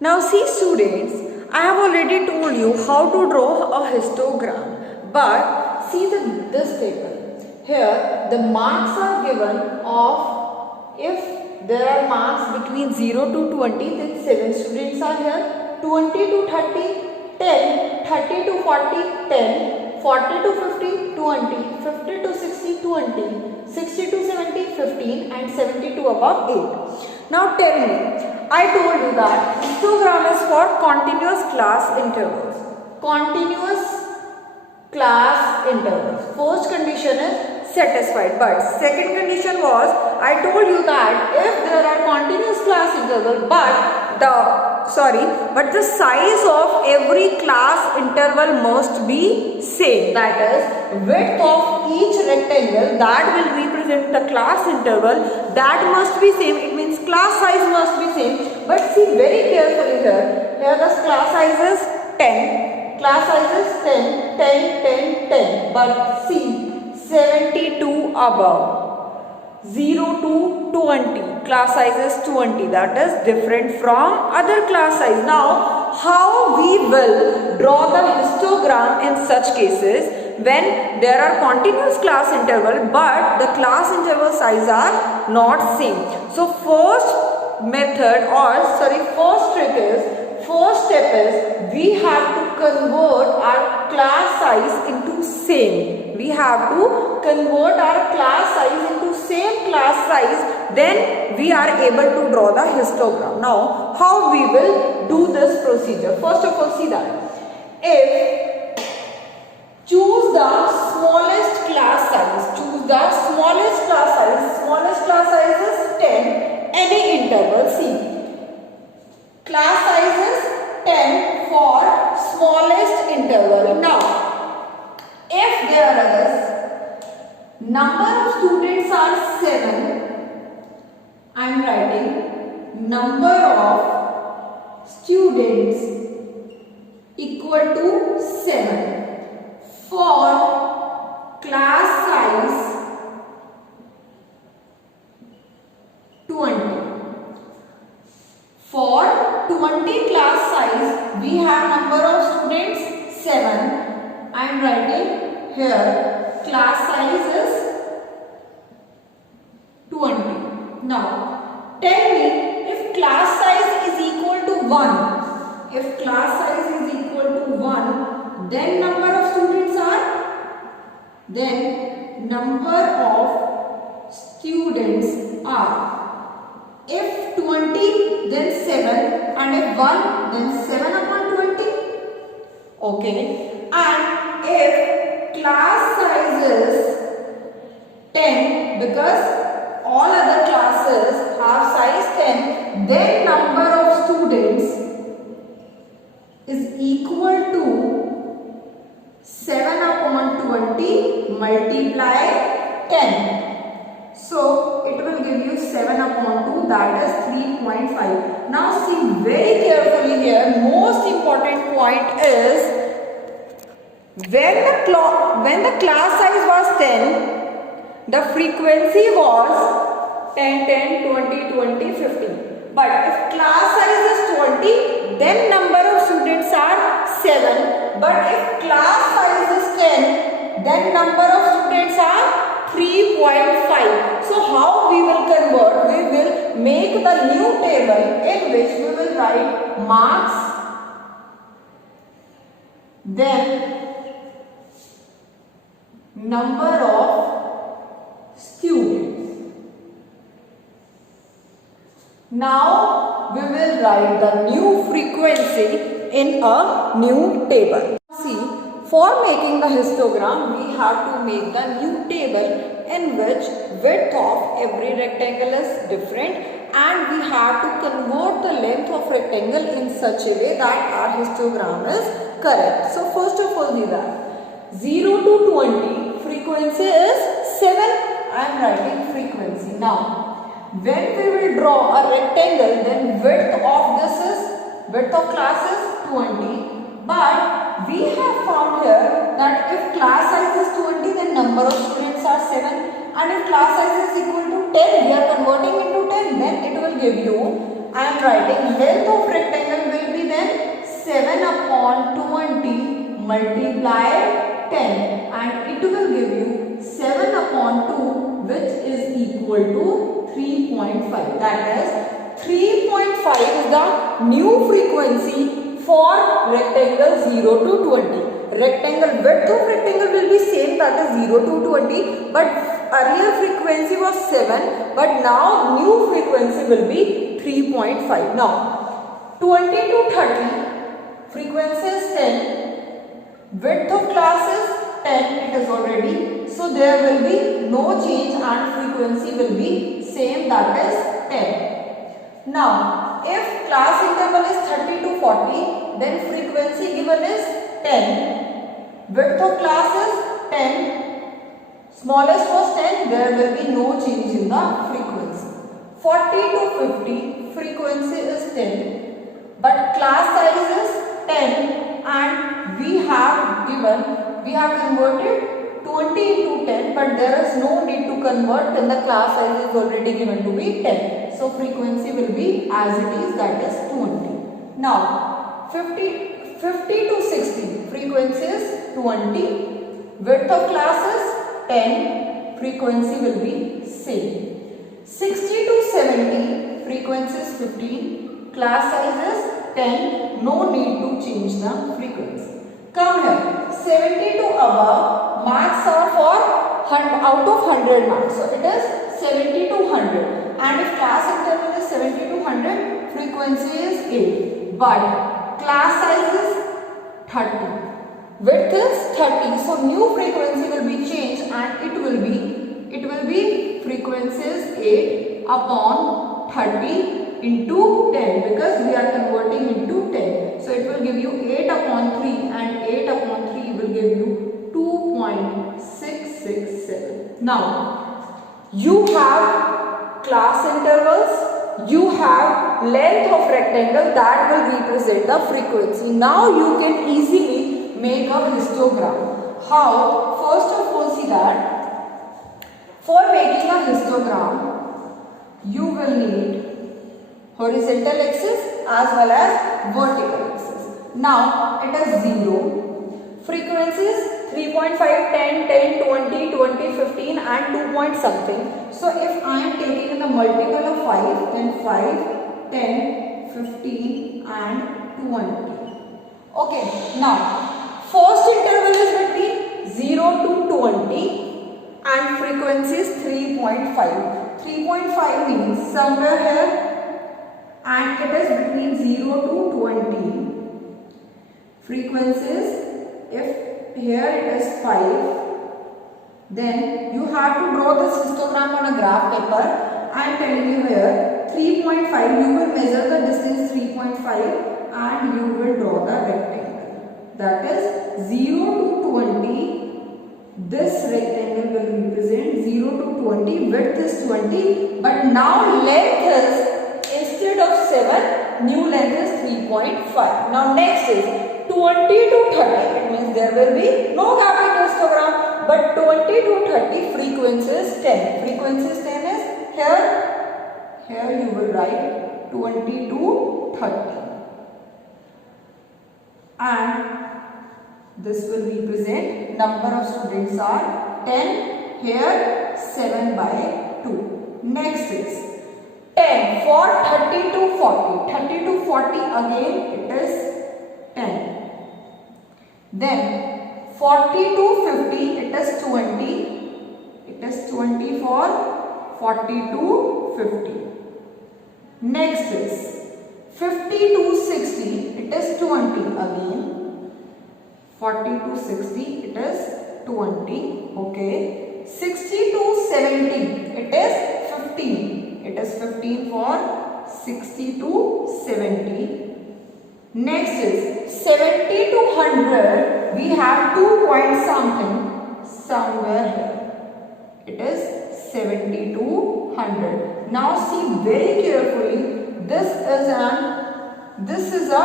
Now see students, I have already told you how to draw a histogram, but see this table. Here the marks are given of, if there are marks between 0 to 20, then 7 students are here, 20 to 30, 10, 30 to 40, 10, 40 to 50, 20, 50 to 60, 20, 60 to 70, 15 and 70 to above 8. Now tell me, I told you that histogram is for continuous class intervals. Continuous class intervals. First condition is satisfied, but second condition was, I told you that if there are continuous class intervals but the size of every class interval must be same. That is, width of each rectangle that will represent the class interval, that must be same. It means class size must be same. But see very carefully here. Here the class size is 10. Class size is 10, 10, 10, 10. But see 72 above. 0 to 20, class size is 20, that is different from other class size. Now, how we will draw the histogram in such cases when there are continuous class interval but the class interval size are not same. So, first step is we have to convert our class size into same. We have to convert our class size into same class size, then we are able to draw the histogram. Now, how we will do this procedure? First of all, see that. If choose the smallest class size, smallest class size is 10, any interval, see. Class size is 10 for smallest interval. Now, if there is number of students are 7, I am writing number of students equal to 7 for class size 20. For 20 class size, we have number of students 7. I am writing here class size is 20. Now, tell me if class size is equal to 1. If class size is equal to 1, then number of students are? Then number of students are. If 20, then 7, and if 1, then 7 upon 20. Okay. And if class size is 10, because all other classes have size 10, then number of students is equal to 7 upon 20 multiply 10. So, it will give you 7 upon 2, that is 3.5. Now, see very carefully here, most important point is, when the class size was 10, the frequency was 10, 10, 20, 20, 15. But if class size is 20, then number of students are 7. But if class size is 10, then number of students are 3.5. So how we will convert? We will make the new table in which we will write marks, then number of students. Now we will write the new frequency in a new table. See, for making the histogram, we have to make the new table in which width of every rectangle is different and we have to convert the length of rectangle in such a way that our histogram is correct. So first of all, these are 0 to 20, frequency is 7. I am writing frequency. Now, when we will draw a rectangle, then width of class is 20. But we have found here that if class size is 20, then number of students are 7. And if class size is equal to 10, we are converting into 10, then it will give you, I am writing length of rectangle upon 20 multiply 10 and it will give you 7 upon 2 which is equal to 3.5. That is 3.5 is the new frequency for rectangle 0 to 20. Rectangle width of rectangle will be same, that is 0 to 20, but earlier frequency was 7, but now new frequency will be 3.5. Now 20 to 30 frequency is 10, width of class is 10, it is already, so there will be no change and frequency will be same, that is 10. Now if class interval is 30 to 40, then frequency given is 10, width of class is 10, smallest was 10, there will be no change in the frequency. 40 to 50 frequency is 10, but class size is 10 and we have converted 20 into 10, but there is no need to convert, then the class size is already given to be 10. So frequency will be as it is, that is 20. Now 50 to 60 frequency is 20, width of class is 10, frequency will be same. 60 to 70 frequency is 15, class size is 10, no need to change the frequency. Come here, 70 to above marks are for out of 100 marks, so it is 70 to 100, and if class interval is 70 to 100, frequency is 8, but class size is 30, width is 30, so new frequency will be changed and it will be frequency is 8 upon 30 into 10, because we are converting into 10, so it will give you 8 upon 3 and 8 upon 3 will give you 2.667. Now you have class intervals, you have length of rectangle that will represent the frequency. Now you can easily make a histogram. How? First of all, see that for making a histogram you will need horizontal axis as well as vertical axis. Now it is 0, frequencies 3.5, 10, 10, 20, 20, 15 and 2 point something. So if I am taking in the multiple of 5, then 5, 10, 15 and 20. Okay, now first interval is between 0 to 20 and frequency is 3.5. 3.5 means somewhere here, and it is between 0 to 20. Frequencies, if here it is 5, then you have to draw this histogram on a graph paper. I am telling you here 3.5, you will measure the distance 3.5 and you will draw the rectangle. That is 0 to 20. This rectangle will represent 0 to 20, width is 20, but now length is, instead of 7, new length is 3.5. Now next is 20 to 30, it means there will be no gap in histogram, but 20 to 30 frequency is 10. Frequency is 10 is here you will write 20 to 30. And this will represent number of students are 10, here 7 by 2. Next is 10 for 30 to 40. 30 to 40 again it is 10. Then 40 to 50 it is 20. It is 20 for 40 to 50. Next is 50 to 60 it is 20 again. 40 to 60 it is 20. Okay. 60 to 70 it is 15. It is 15 for 60 to 70. Next is 70 to 100. We have 2 point something somewhere here. It is 70 to 100. Now see very carefully. This is a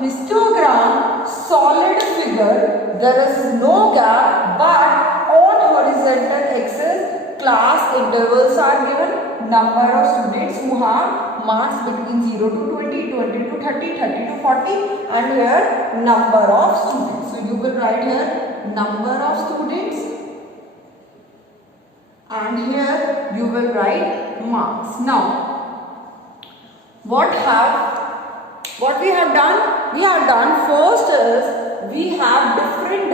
histogram, solid figure. There is no gap, but on horizontal axis class intervals are given. number of students who have marks between 0 to 20, 20 to 30, 30 to 40, and here number of students. So you will write here number of students, and here you will write marks. Now what we have done? We have done first is we have different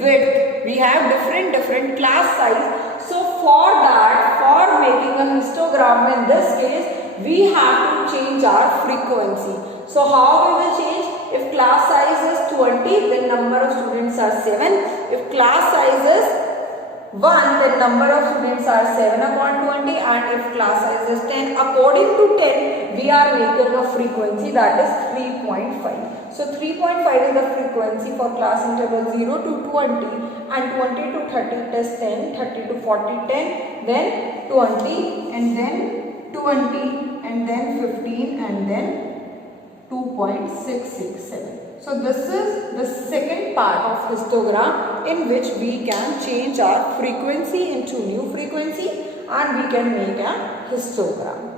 width. We have different class size. So for that, for making a histogram in this case, we have to change our frequency. So how we will change? If class size is 20, then number of students are 7. If class size is 1, then number of students are 7 upon 20, and if class size is 10, according to 10, we are making a frequency that is 3.5. So 3.5 is the frequency for class interval 0 to 20, and 20 to 30 it is 10, 30 to 40 10, then 20, and then 20, and then 15, and then 2.667. So this is the second part of histogram in which we can change our frequency into new frequency, and we can make a histogram.